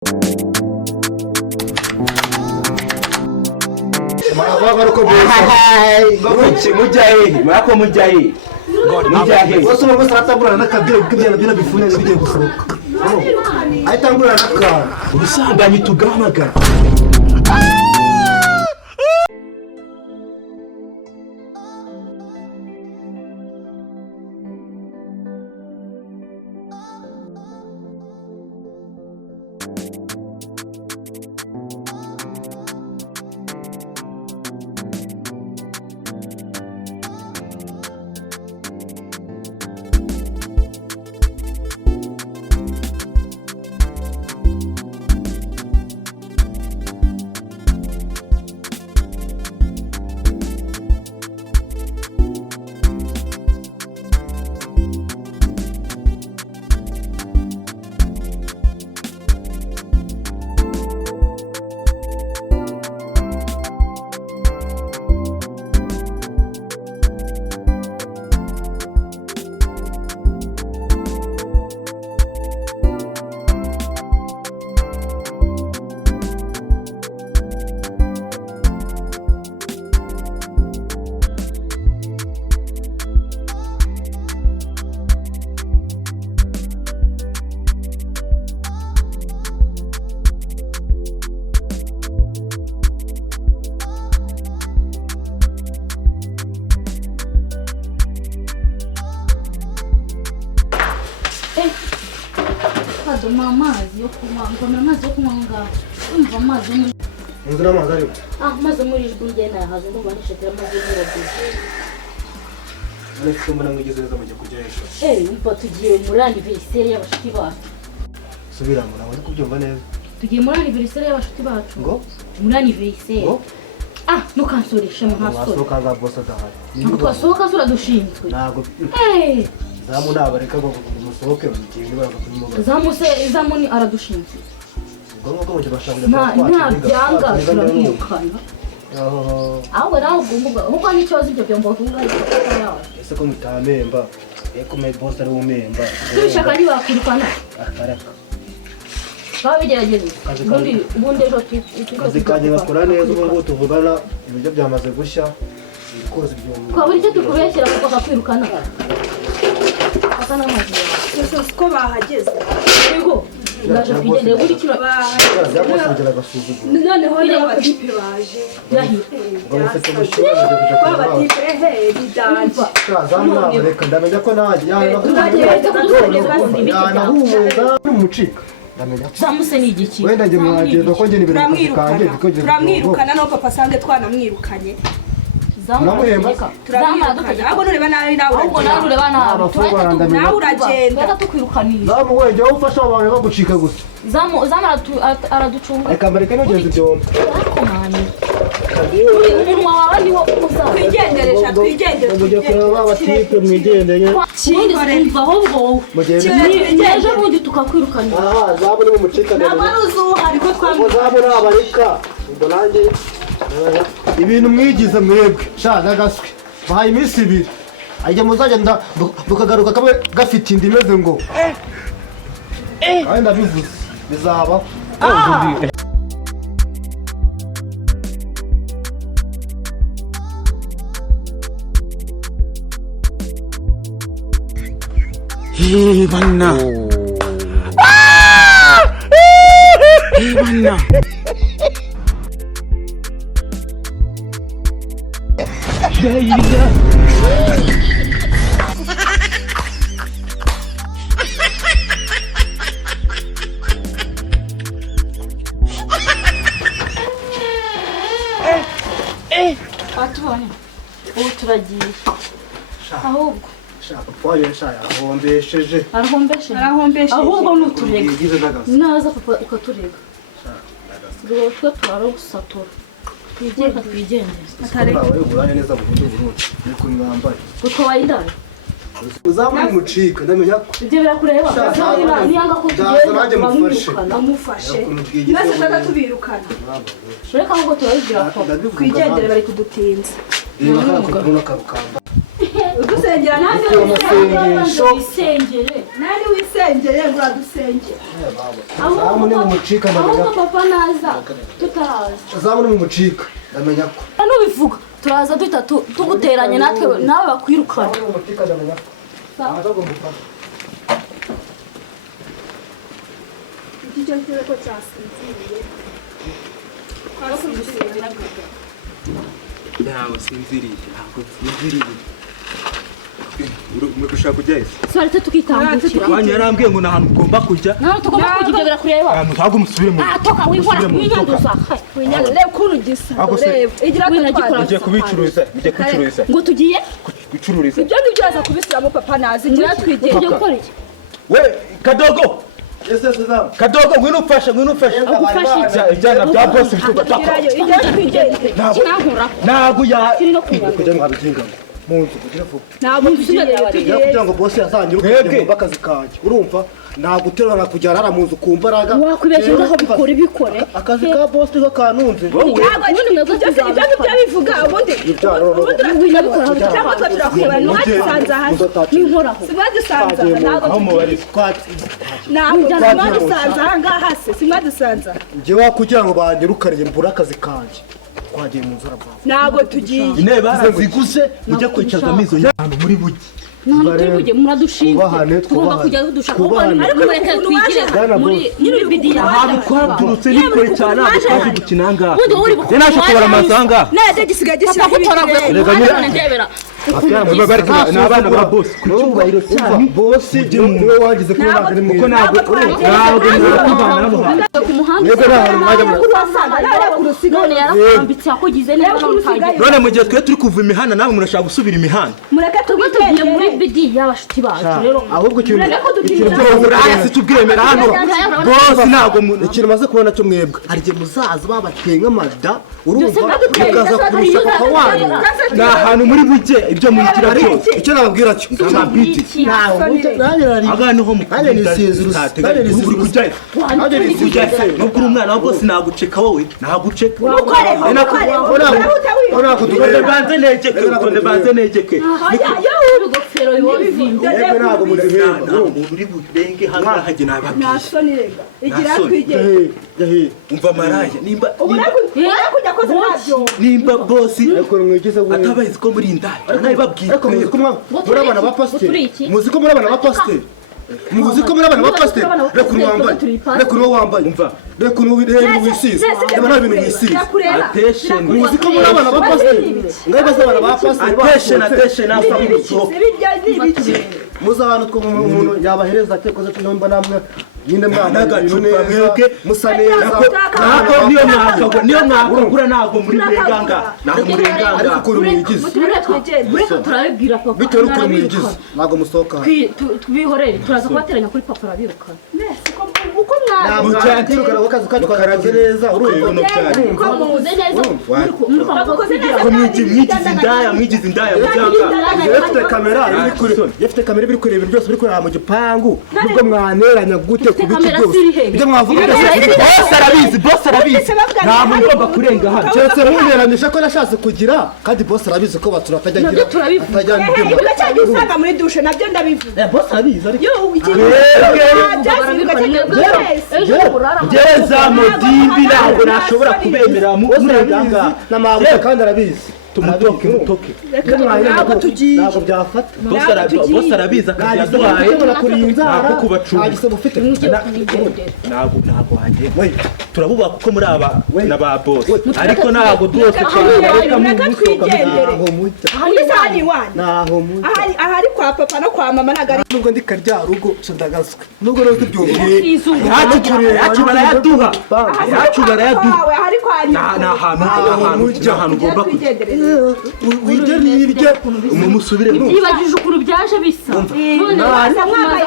Babakobwa mujaye bose bose aratangurana n'akadero k'ibyana byana bifune bigiye gusohoka ayitangurana n'aka ubusambanyi tugamagara amazi yo kunywa ngo amazi yo kunywa ngaho umva amazi muri inzu n'amazi ariko amazi muri ijwi ngenda yahaze ngo banishakira amazi yo robine ariko mbona mwigeze neza mujye kuryahisha umva tugiye muri anniversaire y'abashiki bacu subira ngo nawe kubyumva neza tugiye muri anniversaire y'abashiki bacu ngo muri anniversaire nukansoresha mu hasoro asohoka za boss adahari ntabwo twasohoka sura dushinzwe ntabwo Zamu nabareka ngo musohoke mu gihe niba bakurimo Zamu ni aradushinzwe ngo ngo mujye bashaka nta byanga turamwirukana ahubwo nawe ugomba nkuko n'ikibazo ibyo byombo kunga ese ko mutamemba eko me boss ari umemba tubishaka ni bakwirukana akaraka baba bigerageza ubundi ejo kazi kaje bakora neza ubu ngo tuvugana ibyo byamaze gushya ibikoze byombo kwa buri cyo tukubeshyira kuko akakwirukana asana amazi sose ko bahageze yego ndaje kwigendera buri kino byabasongera gasuzuguro noneho n'abatipe baje bafite ubushobozi bwo kuja kwa abatipe bidanje Zamu nabareka ndamenya ko nanjye yana umucika Zamu se ni igiki wenda nge mwagenda ko nge nibere kanje turamwirukana no papa sange twanamwirukanye ahubwo nureba nabi nawe uragenda tukwirukanira Zamu wenge wowe ufasha abantu bagucika gusa Zamu araducunga reka mbareke n'ugeze byombi umunwa wawe niwo uzaba twigenderesha mujye kureba abatipe mwigendeye umva ahubwo ejo bundi tukakwirukanira Zamu ni umucika ariko Zamu nabareka ubwo nanjye ibintu mwigize mwebwe shaka gaswe bahaye iminsi 2 ajya muzagenda mukagaruka kamwe gafite indi imeze ngo kandi ndabivuze bizaba Manna manna atubonye ubu turagiye ahubwo shaka twaye shaya ahombesheje arahombeshe ahubwo nuturega naza papa ukaturega twe turarusatura twigendere atareka uranye neza mu buryo burundu niko mwambaye utwaye indaro Zamu umucika ndamenya ko ibyo birakureba niyanga ko amufashe maze shaka tubirukana reka ahubwo turabigira ko twigendere bari kudutinza dusengera nani wisengere nani wisengere ngo uradusengere Zamu ni mumucika ndamenya ahubwo papa naza tutaraza Zamu ni mumucika ndamenya ko nubivuga turaza duhita tuguteranye natwe nawe bakwirukana Zamu ni mumucika ndamenya ko iki cyo ko cyasinziriye ntawe sinziriye ntabwo sinziriye muri gushaka kujya ese sorete tukitambukira wanyu yarambwiye ngo nahantu ugomba kujya nawe tugomba kujya ibyo birakureba ahantu ntabwo musubire mu toka winkora winyanduza reba ukuntu gisa reba igira ko ugiye kubicuruza ngo tugiye gucururiza ibyo ngibyo uraza kubisubiramo papa nazi ngira twigeye tujye gukora iki we Kadogo Zamu Kadogo ngwino ufashe ibyana bya boss bituba girayo ibyo twigeye kinankora ntabwo ya kujya mwabizinga mu nzu kugira vuba ntabwo tugiye kugira ngo boss yazanyire kujya akazi kanjye urumva naguterura nakujyana ara mu nzu ku mbaraga wakwibeshye ngaho bikore akazi ka boss ko kanunze ibyo bivuga ubundi cyangwa turakureba ntiwadusanze aha n'inkoraho simwadusanze aha aho mubariza ntabwo simwadusanze aha ngaha se simwadusanze aha njyewe kugira ngo banyirukane mbura akazi kanjye twagiye mu nzu arava ntabwo tugiye intebe baraziguze mujya kwicazamo izo nyano muri bugi tujye muradushinzwe tugomba kujya dushaka ariko mureke twigire muri nyiri bidiya ahantu twaturutse ni kure cyane aho twaje gukina ngaha ye nasho kubara amasanga nede gisigaye gishyira ndebera ni abana ba boss ku cyubahiro cyane boss niwe wagize kuri bagari mwe kuko ntabwo ku muhanda yego nahantu mwajya none yarambitse yakugize neza none mu gihe twe turi kuva imihanda nawe murashaka gusubira imihanda mureke tugiye muri bidi y'abashuti bacu rero ahubwo ikintu uraya situbwemera hano boss ntabwo ikintu maze kubona cyo mwebwe hari igihe muzaza babateye nk'amada urumva mukaza kurusha papa wanyu ni ahantu muri buge ibyo muyigira byose icyo nababwira cyo amabiti agana niho nanjye nisize uri kujyayo nubwo uri umwana wa boss naguceka wowe naguceka banze negeke ingofero y'ibizimba ntabwo muzihenda uri burenge hangaha hajye nababwiye nasonirega igira twigeye umva maraya nimba boss atabazi ko muri indaya nabibabwiye muri abana ba pasiteri muzi ko muri abana ba pasiteri muzi ko muri abana ba pasiteri reka uwo wambaye umva reka uwo wisize reba nta bintu wisize attention muzi ko muri abana ba pasiteri ngaho abana ba pasiteri attention afa gusohoka muzi ahantu two umuntu yabahereza atekoze cyangwa namwe nyine mwana mwebwe musa neza niyo mwakagura ntabwo muri murenganga ntabwo murenganga ariko ukuntu mwigize turabibwira papa bitewe n'ukuntu mwigize ntabwo musohoka twihorere turaza kubateranya kuri papa arabirukana uko mucyakirukana akazi kacu karaze neza muze neza mwigize indaya mujyanga yafite kamera biri kureba byose biri kureba mu gipangu nubwo mwaneranya gute ku biti byose ibyo mwavuga boss arabizi nta muntu ugomba kurenga hano cyose muneranyisha ko nashatse kugira kandi boss arabizi ko batura atajya agira atajya ibyo cyangwa usanga muri dushe nabyo ndabivuga boss arabizi ariko Zamu dimbi ntabwo nashobora kubemera murenganga n'amabuye kandi arabizi tumutoke ntabwo tugiye ntabwo byafata boss arabizi akazi yaduhaye ntabwo kubacunga ntabwo ufite ntabwo wanjye turabuba kuko muri aba na ba boss ariko ntabwo rwose reka twigendere ahari iwanyu ahari kwa papa no kwa mama ntabwo ari nubwo ndi karya rugo ndagazwe nubwo rero yacu barayaduha ahari kwa nyina ni ahantu ugomba kujya wige nirye umusubire yibagije ukuntu byaje bisa none mwambaye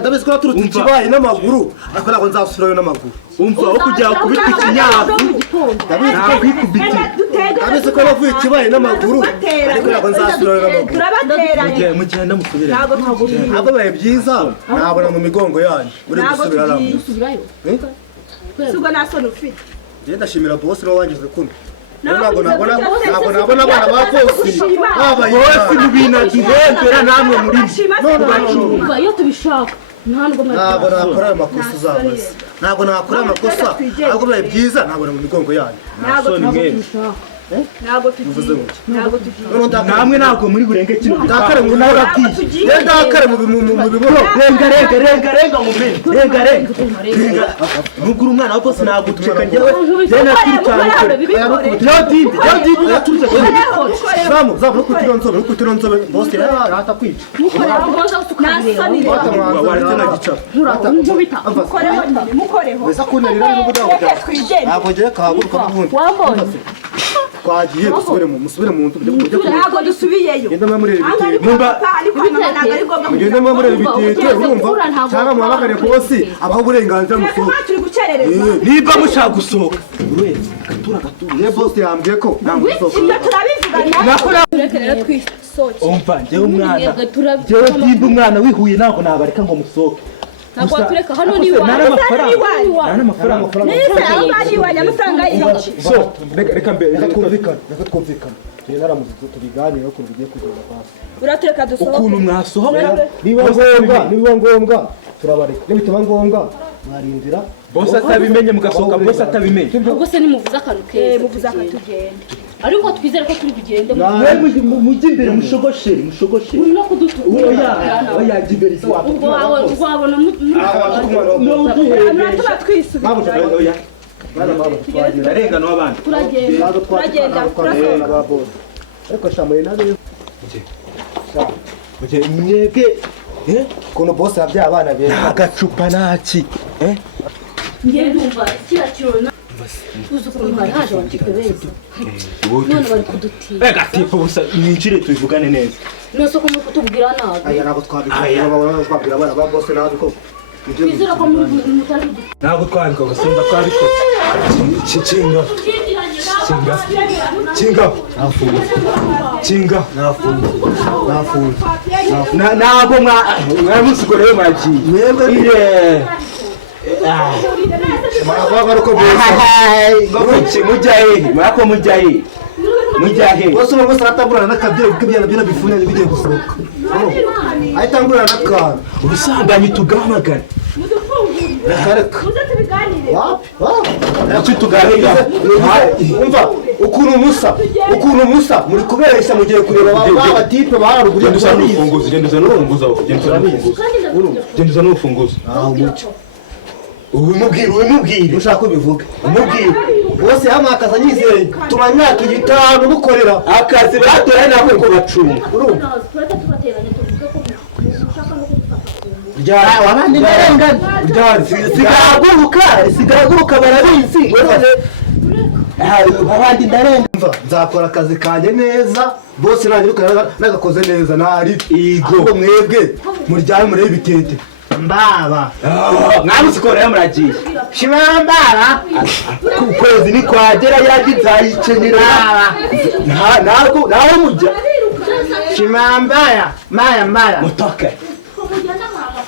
ndabizi ko naturutse ikibaye n'amaguru ariko ntabwo nzasubirayo n'amaguru umva aho kujya kubita ikinyafu ntabwo kwikubita ndabizi ko navuye ikibaye n'amaguru ariko ntabwo nzasubirayo n'amaguru turabateranye mugenda musubire ntabwo bibaye byiza nabona mu migongo yanyu uri gusubirayo sugo nta soni ufite njye ndashimira boss niwe wangize kuno nabona abana ba bosi bose mu bintu duhembera namwe muri Umva iyo tubishaka ntabwo nakora ayo makosa uzabaza ntabwo nakora amakosa ahubwo bibaye byiza nabona mu migongo yanyu ntabwo tugiye namwe ntabwo muri burenge kino ndakare mu nababwiye ndakare mu bibono renga mu bintu renga nugura umwana wa bosi ntabwo tuceka njyewe zena twirukanka naturutse Zamu no kutiro nzobe bosi rata kwica waretse na gicapo mukoreho beza kunarira n'ubudaho ntabwo ngiye kahaguruka n'ubundi twagiye musubire mu nzu ntabwo dusubiyeyo ngenda mwamureba ibitete urumva cyangwa muhamagare bosi abaho uburenganzira musohoka turi gucererezwa niba mushaka gusohoka ye bosi yambwiye ko ibyo turabivuga rero twisohoke umva njyewe umwana njyewe nimba umwana wihuye ntabwo nabareka ngo musohoke ntabwo tureka hano ni amafaranga nese aho bari iwanyu amusanga iki so reka twumvikana naramuze tubiganire ukuntu bigiye kugenda basi uratureka dusohoke ukuntu mwasohoka niba ngombwa turabareka nibitaba ngombwa mwarindira bose atabimenye mugasohoka bose atabimenye ubwo se nimuvuze akantu keza muvuze akatugenda ariko twizere ko turi kugende mujye imbere mushogoshere uri no kudutura oya imbere ubwo wabona tuba twisubira ndarenga n'abandi turagenda ariko shamure nabe mwebwe ukuntu bosi yabyaye abana beza agacupa naki ngiye ndumva kira kirona uzi ukuntu hari haje abakirwe beza none bari kudutira reka tipa busa mwinjire tubivugane neza nose ko muri kutubwira nabi aya ntabwo twabibwira abana ba bosi nabi ko twizere ko muri mutari ntabwo twabikora gusimba twabikora kinga ntabwo mwamusigoreyo mwagiye mwebwe mujahe bose uno bose aratangurana n'akabyero k'ibyana byona bifunanye bigiye gusohoka ahitangurana n'akantu ubusambanyi tugahamagara reka icyo tuganira umva ukuntu musa muri kubeshya mugiye kureba ba tipe baharuguriye genduza n'urufunguzo ubimubwire ushaka ubivuge umubwire bose yamwakaza nyizeye tuma imyaka 5 mukorera akazi batoye nako ngo bacunga abandi barengana sigahaguruka barabizi abandi ndarenga nzakora akazi kanjye neza bose nanjye nagakoze neza ntari ahubwo mwebwe muryame murebe ibitete mbaba mwamusikorera muragiye shimambara ukwezi ni kwagera yagizayikenera naho mujya shimambaya maya mutoke kumujyana mwaga